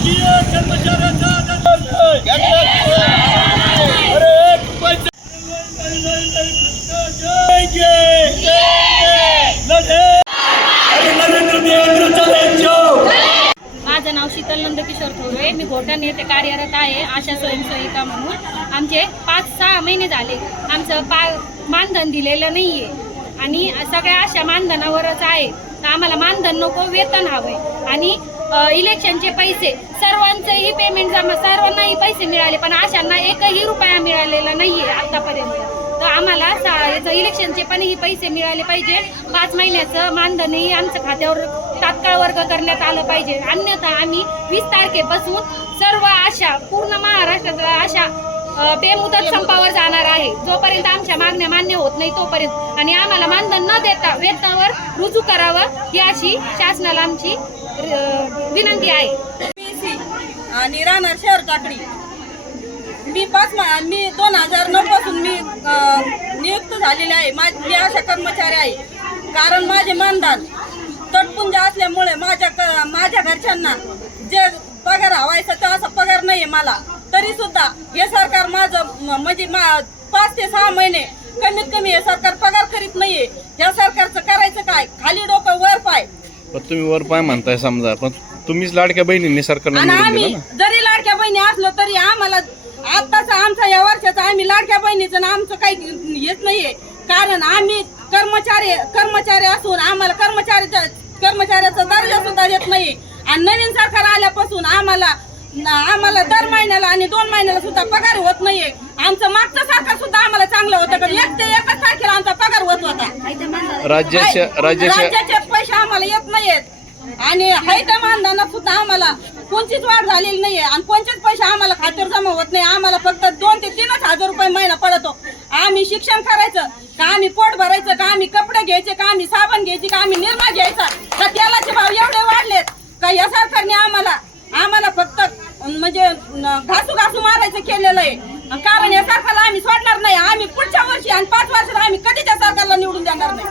शासकीय कर्मचाऱ्यांचा माझं नाव शीतल नंदकिशोर थोरवे, मी घोटाणे येथे कार्यरत आहे आशा स्वयंसेविका म्हणून। आमचे 5-6 महिने झाले आमचं मानधन दिलेलं नाही आहे आणि सगळ्या आशा मानधनावरच आहे। आम्हाला मानधन नको, वेतन हवंय आणि इलेक्शनचे पैसे सर्वांचेही पेमेंट जमा, सर्वांनाही पैसे मिळाले पण आशांना एकही रुपया मिळालेला नाही आहे आत्तापर्यंत। तर आम्हाला इलेक्शनचे पण ही पैसे मिळाले पाहिजे, 5 महिन्याचं मानधनही आमच्या खात्यावर तात्काळ वर्ग करण्यात आलं पाहिजे। अन्यथा आम्ही 20 तारखेपासून सर्व आशा, पूर्ण महाराष्ट्रातल्या आशा बेमुदत संपावर जाणार आहे, जोपर्यंत आमच्या मागण्या मान्य होत नाही तोपर्यंत। आणि आम्हाला मानधन न देता वेतनावर रुजू करावं ही अशी शासनाला आमची विनंती आहे। आणि राहणार शहर टाकडी। मी 2009 पासून मी नियुक्त झालेले आहे। मी आशा कर्मचारी आहे, कारण माझे मानधन तटपुंज असल्यामुळे माझ्या घरच्यांना जे पगार हवायचा तो असा पगार नाहीये मला। तरी सुद्धा हे सरकार माझं म्हणजे 5 ते 6 महिने कमीत कमी हे सरकार पगार करीत नाहीये। या सरकारचं करायचं काय? खाली डोकं वर पाय। पण तुम्ही वर पाय म्हणताय समजा, पण तुम्हीच लाडक्या बहिणींनी सरकारला निवडून दिलं ना। जरी लाडक्या बहिणी असलो तरी आम्हाला आत्ताचा आमचा या वर्षाचा आम्ही लाडक्या बहिणीचं आमचं काही येत नाहीये, कारण आम्ही कर्मचारी असून आम्हाला कर्मचाऱ्याचा दर्जा सुद्धा येत नाही। आणि नवीन सरकार आल्यापासून आम्हाला दर महिन्याला आणि 2 महिन्याला सुद्धा पगार होत नाहीये। आमचं मागचं सरकार सुद्धा आम्हाला चांगलं होतं, पण 1 ते 1 तारखेला आमचा पगार होत होता। राज्याचे पैसे आम्हाला येत नाहीयेत आणि हैत्या मानधनात सुद्धा आम्हाला कोणतीच वाढ झालेली नाहीये आणि कोणतेच पैसे आम्हाला खात्यावर जमा होत नाही। आम्हाला फक्त 2 ते 3 हजार रुपये महिना पडतो। आम्ही शिक्षण करायचं का, आम्ही पोट भरायचं का, आम्ही कपडे घ्यायचे का, आम्ही साबण घ्यायची का, आम्ही निरमा घ्यायचा का, तेलाचे भाव एवढे वाढलेत का या सरकारने आम्हाला फक्त म्हणजे घासू मारायचं केलेलं आहे। कारण या सरकारला आम्ही सोडणार नाही। आम्ही पुढच्या वर्षी आणि 5 वर्षाला आम्ही कधी त्या सरकारला निवडून देणार नाही।